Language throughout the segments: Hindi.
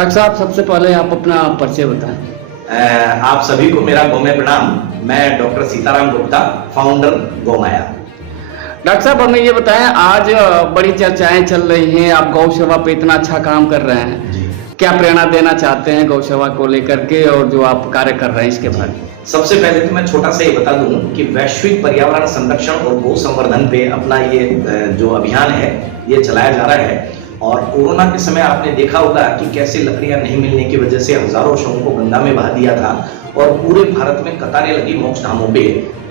डॉक्टर साहब, सबसे पहले आप अपना परिचय बताएं। आप सभी को मेरा गौमय प्रणाम। मैं doctor Sitaram Gupta, founder Gaumaya. Doctor साहब, हमें ये बताएं, आज बड़ी चर्चाएं चल रही हैं, आप गौ सेवा पे इतना अच्छा काम कर रहे हैं जी। क्या प्रेरणा देना चाहते हैं गौ सेवा को लेकर के, और जो आप कार्य कर रहे हैं इसके बारे में? सबसे पहले तो मैं छोटा सा ये बता दूं कि वैश्विक पर्यावरण संरक्षण और गौ संवर्धन पे अपना ये जो अभियान है ये चलाया जा रहा है। और कोरोना के समय आपने देखा होगा कि कैसे लकड़ियां नहीं मिलने की वजह से हजारों शवों को गंगा में बहा दिया था और पूरे भारत में कतारें लगी मोक्ष धामों पे।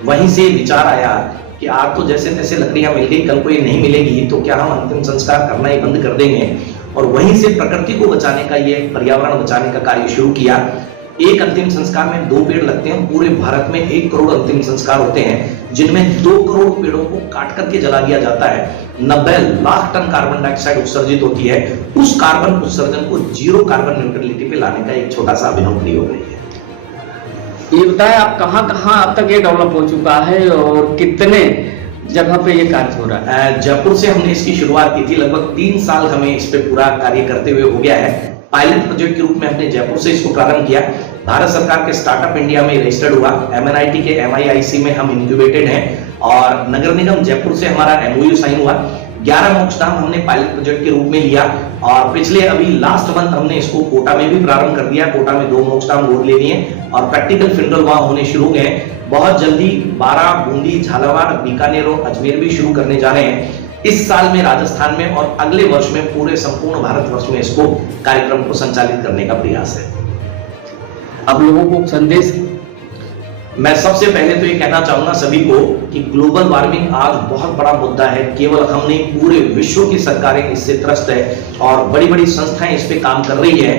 वहीं से विचार आया कि आज तो जैसे तैसे लकड़ियां मिल गई, कल को ये नहीं मिलेगी तो क्या हम अंतिम संस्कार करना ही बंद कर देंगे। और वहीं से प्रकृति को बचाने का, ये पर्यावरण बचाने का कार्य शुरू किया। एक अंतिम संस्कार में 2 पेड़ लगते हैं। पूरे भारत में 1 करोड़ अंतिम संस्कार होते हैं, जिनमें 2 करोड़ पेड़ों को काट करके जला दिया जाता है। 90 लाख टन कार्बन डाइऑक्साइड उत्सर्जित होती है। उस कार्बन उत्सर्जन को 0 कार्बन न्यूट्रलिटी पे लाने का एक छोटा सा अभिनव प्रयोग है। ये बताएं, आप कहाँ कहाँ अब तक ये डेवलप हो चुका है और कितने जगह पे ये कार्य हो रहा है? जयपुर से हमने इसकी शुरुआत की थी। लगभग 3 साल हमें इस पे पूरा कार्य करते हुए हो गया है। पायलट प्रोजेक्ट के रूप में हमने जयपुर से इसको प्रारंभ किया। भारत सरकार के स्टार्टअप इंडिया में रजिस्टर्ड हुआ। MNIT के MIIC में हम इंक्यूबेटेड हैं और नगर निगम जयपुर से हमारा MOU साइन हुआ। 11 मोक्षधाम हमने पायलट प्रोजेक्ट के रूप में लिया और पिछले अभी लास्ट मंथ हमने इसको कोटा में भी प्रारंभ कर दिया। कोटा में 2 मोक्षधाम गोद ले लिए और प्रैक्टिकल फिनरल वहां होने शुरू हो गए। बहुत जल्दी 12 बूंदी, झालावाड़, बीकानेर और अजमेर भी शुरू करने जा रहे हैं इस साल में, राजस्थान में, और अगले वर्ष में पूरे संपूर्ण भारतवर्ष में इसको कार्यक्रम को संचालित करने का प्रयास है। अब लोगों को संदेश, मैं सबसे पहले तो ये कहना चाहूंगा सभी को कि ग्लोबल वार्मिंग आज बहुत बड़ा मुद्दा है। केवल हम नहीं, पूरे विश्व की सरकारें इससे त्रस्त है और बड़ी बड़ी संस्थाएं इस पे काम कर रही है।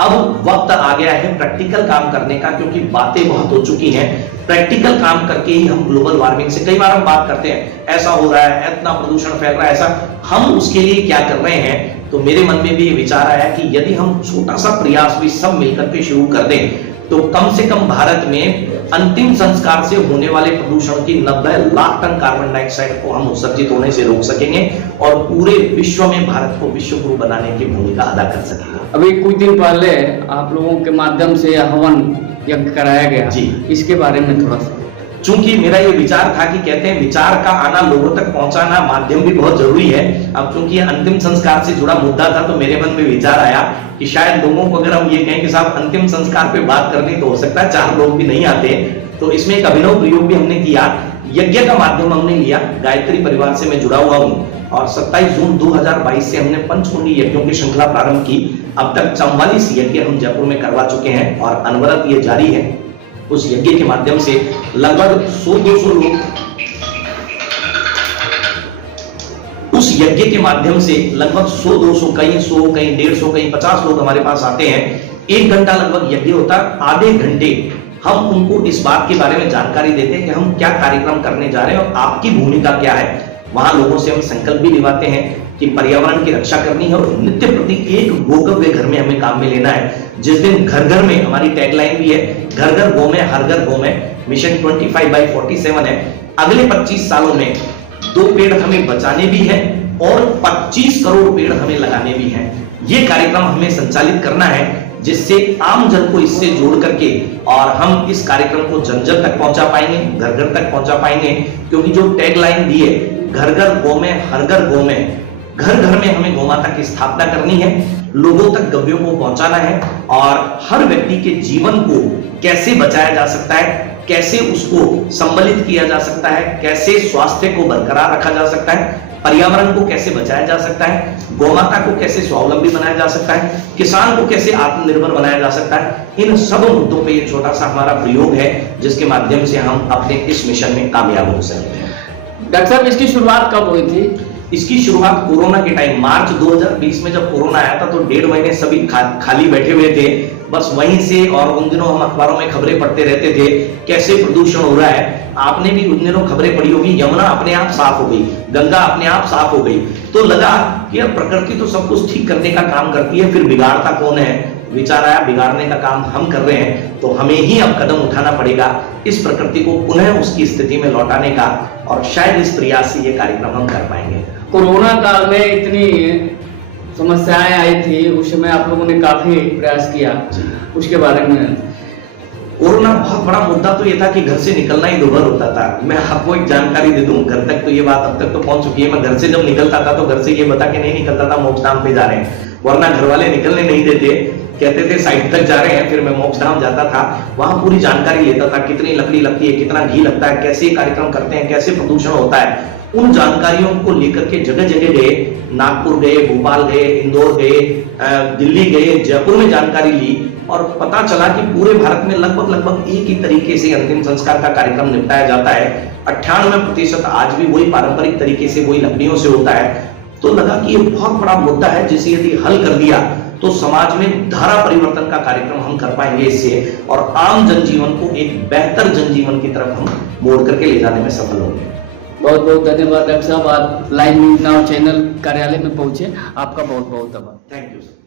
अब वक्त आ गया है प्रैक्टिकल काम करने का, क्योंकि बातें बहुत हो चुकी हैं। प्रैक्टिकल काम करके ही हम ग्लोबल वार्मिंग से, कई बार हम बात करते हैं ऐसा हो रहा है, इतना प्रदूषण फैल रहा है, ऐसा, हम उसके लिए क्या कर रहे हैं। तो मेरे मन में भी ये विचार आया कि यदि हम छोटा सा प्रयास भी सब मिलकर के शुरू कर दें तो कम से कम भारत में अंतिम संस्कार से होने वाले प्रदूषण की 90 लाख टन कार्बन डाइऑक्साइड को हम उत्सर्जित होने से रोक सकेंगे और पूरे विश्व में भारत को विश्व गुरु बनाने की भूमिका अदा कर सकेंगे। अभी कुछ दिन पहले आप लोगों के माध्यम से हवन यज्ञ कराया गया जी, इसके बारे में थोड़ा सा। चूंकि मेरा ये विचार था कि कहते हैं विचार का आना, लोगों तक पहुंचाना, माध्यम भी बहुत जरूरी है। अब चूंकि अंतिम संस्कार से जुड़ा मुद्दा था तो मेरे मन में विचार आया कि शायद लोगों को अगर हम ये कहें कि साहब अंतिम संस्कार पे बात करनी, तो हो सकता है 4 लोग भी नहीं आते। तो इसमें एक अभिनव प्रयोग भी हमने किया। यज्ञ का माध्यम हमने लिया। गायत्री परिवार से मैं जुड़ा हुआ हूँ और 27 जून 2022 से हमने पंचकुंडी यज्ञों की श्रृंखला प्रारंभ की। अब तक 44 यज्ञ हम जयपुर में करवा चुके हैं और अनवरत ये जारी है। उस यज्ञ के माध्यम से लगभग 100-200 लोग, उस यज्ञ के माध्यम से लगभग 100-200, कहीं 100, कहीं 150, कहीं 50 लोग हमारे पास आते हैं। 1 घंटा लगभग यज्ञ होता है। आधे घंटे हम उनको इस बात के बारे में जानकारी देते हैं कि हम क्या कार्यक्रम करने जा रहे हैं और आपकी भूमिका क्या है। वहां लोगों से हम संकल्प भी दिवाते हैं कि पर्यावरण की रक्षा करनी है और नित्य प्रति एक गोगव्य घर में हमें काम में लेना है। जिस दिन घर घर में, हमारी टैगलाइन भी है, घर घर गौ में, हर घर गौ में, मिशन 25/47 है। अगले 25 सालों में 2 पेड़ हमें बचाने भी है और 25 करोड़ पेड़ हमें लगाने भी हैं। ये कार्यक्रम हमें संचालित करना है जिससे आम जन को इससे जोड़ करके और हम इस कार्यक्रम को जन जन तक पहुंचा पाएंगे, घर घर तक पहुंचा पाएंगे। क्योंकि जो टैगलाइन दी है, घर घर गौ में, हर घर गौ में, घर घर में हमें गौमाता की स्थापना करनी है, लोगों तक गव्यों को पहुंचाना है और हर व्यक्ति के जीवन को कैसे बचाया जा सकता है, कैसे उसको सम्मिलित किया जा सकता है, कैसे स्वास्थ्य को बरकरार रखा जा सकता है, पर्यावरण को कैसे बचाया जा सकता है, गौमाता को कैसे स्वावलंबी बनाया जा सकता है, किसान को कैसे आत्मनिर्भर बनाया जा सकता है। इन सब मुद्दों पे ये छोटा सा हमारा प्रयोग है जिसके माध्यम से हम अपने इस मिशन में कामयाब हो सकते हैं। डॉक्टर साहब, इसकी शुरुआत कब हुई थी? इसकी शुरुआत कोरोना के टाइम, मार्च 2020 में जब कोरोना आया था तो 1.5 महीने सभी खाली बैठे हुए थे बस वहीं से। और उन दिनों हम अखबारों में खबरें पढ़ते रहते थे कैसे प्रदूषण हो रहा है। आपने भी उन दिनों खबरें पढ़ी होगी, यमुना अपने आप साफ हो गई, गंगा अपने आप साफ हो गई। तो लगा कि अब प्रकृति तो सब कुछ ठीक करने का काम करती है, फिर बिगाड़ता कौन है। विचार आया बिगाड़ने का काम हम कर रहे हैं तो हमें ही अब कदम उठाना पड़ेगा इस प्रकृति को पुनः उसकी स्थिति में लौटाने का, और शायद इस प्रयास से ये कार्यक्रम हम कर पाएंगे। कोरोना काल में इतनी समस्याएं आई थी उस समय आप लोगों ने काफी प्रयास किया, उसके बारे में। कोरोना बहुत बड़ा मुद्दा तो ये था कि घर से निकलना ही दुभर होता था। मैं आपको एक जानकारी दे दूं, घर तक तो ये बात अब तक तो पहुंच चुकी है। मैं घर से जब निकलता था तो घर से ये बता के नहीं निकलता था मोक्षधाम पे जा रहे हैं, वरना घर वाले निकलने नहीं देते, कहते थे साइड तक जा रहे हैं। फिर मैं मोक्षधाम जाता था, वहां पूरी जानकारी लेता था, कितनी लकड़ी लगती है, कितना घी लगता है, कैसे कार्यक्रम करते हैं, कैसे प्रदूषण होता है। उन जानकारियों को लेकर के जगह जगह गए, नागपुर गए, भोपाल गए, इंदौर गए, दिल्ली गए, जयपुर में जानकारी ली और पता चला कि पूरे भारत में लगभग एक ही तरीके से अंतिम संस्कार का कार्यक्रम निपटाया जाता है। 98% आज भी वही पारंपरिक तरीके से, वही लकड़ियों से होता है। तो लगा कि ये बहुत बड़ा मुद्दा है जिसे यदि हल कर दिया तो समाज में धारा परिवर्तन का कार्यक्रम हम कर पाएंगे इससे, और आम जनजीवन को एक बेहतर जनजीवन की तरफ हम मोड़ करके ले जाने में सफल होंगे। बहुत बहुत धन्यवाद डॉक्टर साहब, आप लाइव न्यूज़ नाउ चैनल कार्यालय में पहुंचे, आपका बहुत बहुत धन्यवाद। Thank you sir.